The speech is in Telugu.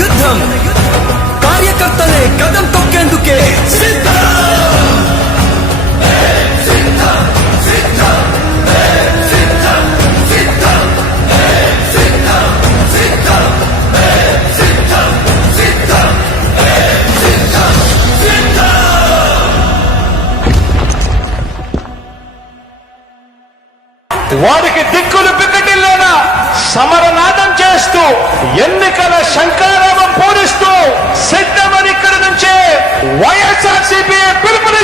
యుద్ధం. కార్యకర్తలే కదం తొక్కేందుకే వారికి దిక్కులు పిక్కటిల్లేనా సమరనాదం చేస్తూ ఎన్నికల శంకారావం వైఎస్ఆర్సీపీ పిలుపునిస్తాం